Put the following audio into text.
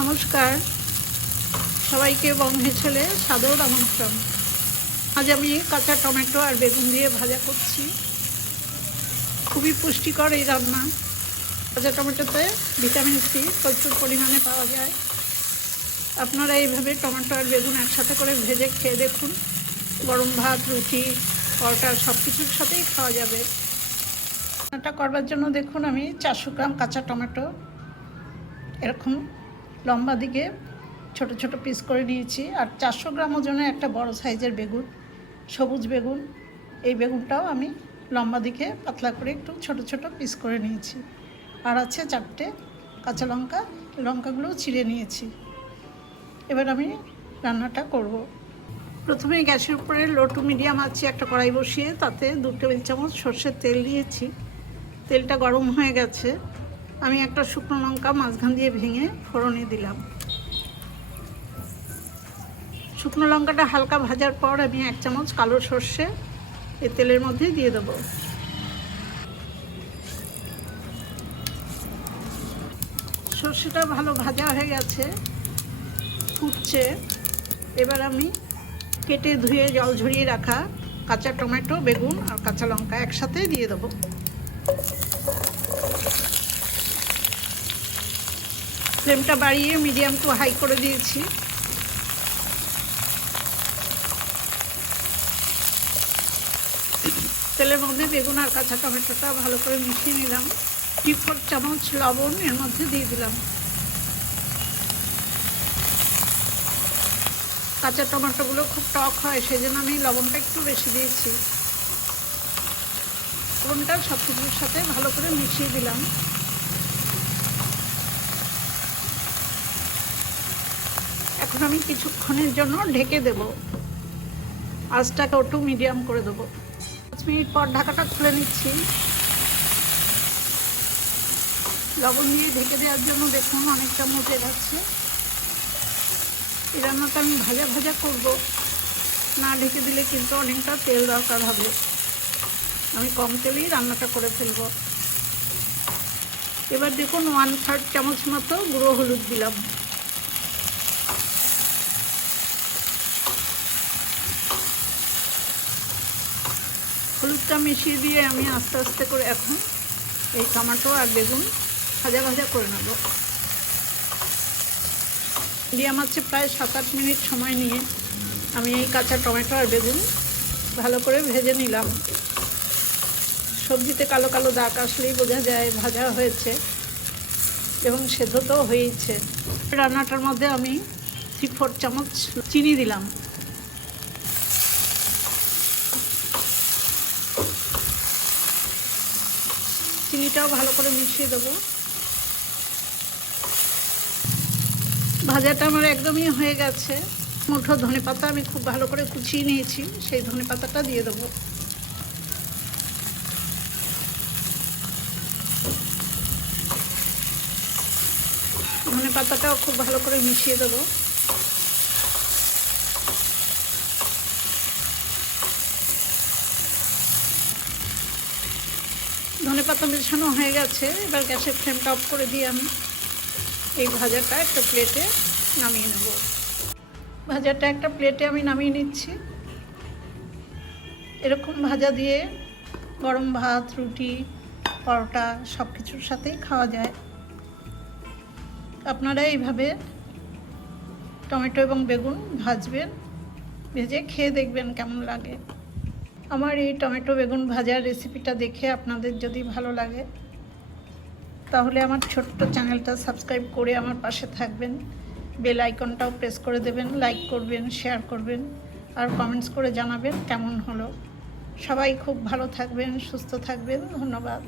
নমস্কার। সবাইকে বঙ্গে ছেলে সাদর আমন্ত্রণ। আজ আমি কাঁচা টমেটো আর বেগুন দিয়ে ভাজা করছি। খুবই পুষ্টিকর এই রান্না। কাঁচা টমেটোতে ভিটামিন সি প্রচুর পরিমাণে পাওয়া যায়। আপনারা এইভাবে টমেটো আর বেগুন একসাথে করে ভেজে খেয়ে দেখুন। গরম ভাত, রুটি, পরোটা সব কিছুর সাথেই খাওয়া যাবে। রান্নাটা করবার জন্য দেখুন আমি চারশো গ্রাম কাঁচা টমেটো। এরকম লম্বা দিকে ছোট ছোট পিস করে নিয়েছি। আর চারশো গ্রাম ওজনে একটা বড় সাইজের বেগুন, সবুজ বেগুন, এই বেগুনটাও আমি লম্বা দিকে পাতলা করে একটু ছোট ছোট পিস করে নিয়েছি। আর আছে চারটে কাঁচা লঙ্কা, লঙ্কাগুলোও ছিঁড়ে নিয়েছি। এবার আমি রান্নাটা করব। প্রথমে গ্যাসের উপরে লো টু মিডিয়াম আছে একটা কড়াই বসিয়ে তাতে দু টেবিল চামচ সর্ষের তেল দিয়েছি। তেলটা গরম হয়ে গেছে। আমি একটা শুকনো লঙ্কা মাঝখান দিয়ে ভেঙে ফোড়নে দিলাম। শুকনো লঙ্কাটা হালকা ভাজার পর আমি এক চামচ কালো সর্ষে এই তেলের মধ্যে দিয়ে দেবো। সর্ষেটা ভালো ভাজা হয়ে গেছে, ফুটছে। এবার আমি কেটে ধুয়ে জল ঝরিয়ে রাখা কাঁচা টমেটো, বেগুন আর কাঁচা লঙ্কা একসাথে দিয়ে দেবো। ফ্লেমটা বাড়িয়ে মিডিয়াম টু হাই করে দিয়েছি। তেলের মধ্যে বেগুন আর কাঁচা টমেটোটা ভালো করে মিশিয়ে নিলাম। থ্রি ফোর চামচ লবণ এর মধ্যে দিয়ে দিলাম। কাঁচা টমেটোগুলো খুব টক হয় সেই জন্য আমি লবণটা একটু বেশি দিয়েছি। লবণটা সব কিছুর সাথে ভালো করে মিশিয়ে দিলাম। এখন আমি কিছুক্ষণের জন্য ঢেকে দেব। আঁচটাকে একটু মিডিয়াম করে দেবো। পাঁচ মিনিট পর ঢাকাটা খুলে নিচ্ছি। লবণ দিয়ে ঢেকে দেওয়ার জন্য দেখুন অনেকটা মুটে যাচ্ছে। এই রান্নাটা আমি ভাজা ভাজা করব। না ঢেকে দিলে কিন্তু অনেকটা তেল দরকার হবে। আমি কম তেলেই রান্নাটা করে ফেলব। এবার দেখুন ওয়ান থার্ড চামচ মতো গুঁড়ো হলুদ দিলাম। হলুদটা মিশিয়ে দিয়ে আমি আস্তে আস্তে করে এখন এই টমেটো আর বেগুন ভাজা ভাজা করে নেব। মিডিয়াম আছে প্রায় সাত আট মিনিট সময় নিয়ে আমি এই কাঁচা টমেটো আর বেগুন ভালো করে ভেজে নিলাম। সবজিতে কালো কালো দাগ আসলেই বোঝা যায় ভাজা হয়েছে এবং সেদ্ধ তো হয়েইছে। রান্নাটার মধ্যে আমি থ্রি ফোর চামচ চিনি দিলাম। চিনিটাও ভালো করে মিশিয়ে দেবো। ভাজাটা আমার একদমই হয়ে গেছে। মুঠো ধনে পাতা আমি খুব ভালো করে কুচিয়ে নিয়েছি, সেই ধনে পাতাটা দিয়ে দেবো। ধনে পাতাটাও খুব ভালো করে মিশিয়ে দেবো। ধনে পাতা মেশানো হয়ে গেছে। এবার গ্যাসের ফ্লেমটা অফ করে দিয়ে আমি। এই ভাজাটা একটা প্লেটে নামিয়ে নেব। ভাজাটা একটা প্লেটে আমি নামিয়ে নিচ্ছি। এরকম ভাজা দিয়ে গরম ভাত, রুটি, পরোটা সব কিছুর সাথেই খাওয়া যায়। আপনারা এইভাবে টমেটো এবং বেগুন ভাজবেন, ভেজে খেয়ে দেখবেন কেমন লাগে। আমার এই টমেটো বেগুন ভাজার রেসিপিটা দেখে আপনাদের যদি ভালো লাগে, তাহলে আমার ছোট্ট চ্যানেলটা সাবস্ক্রাইব করে আমার পাশে থাকবেন। বেল আইকনটাও প্রেস করে দেবেন লাইক করবেন শেয়ার করবেন, আর কমেন্টস করে জানাবেন কেমন হলো। সবাই খুব ভালো থাকবেন, সুস্থ থাকবেন, ধন্যবাদ।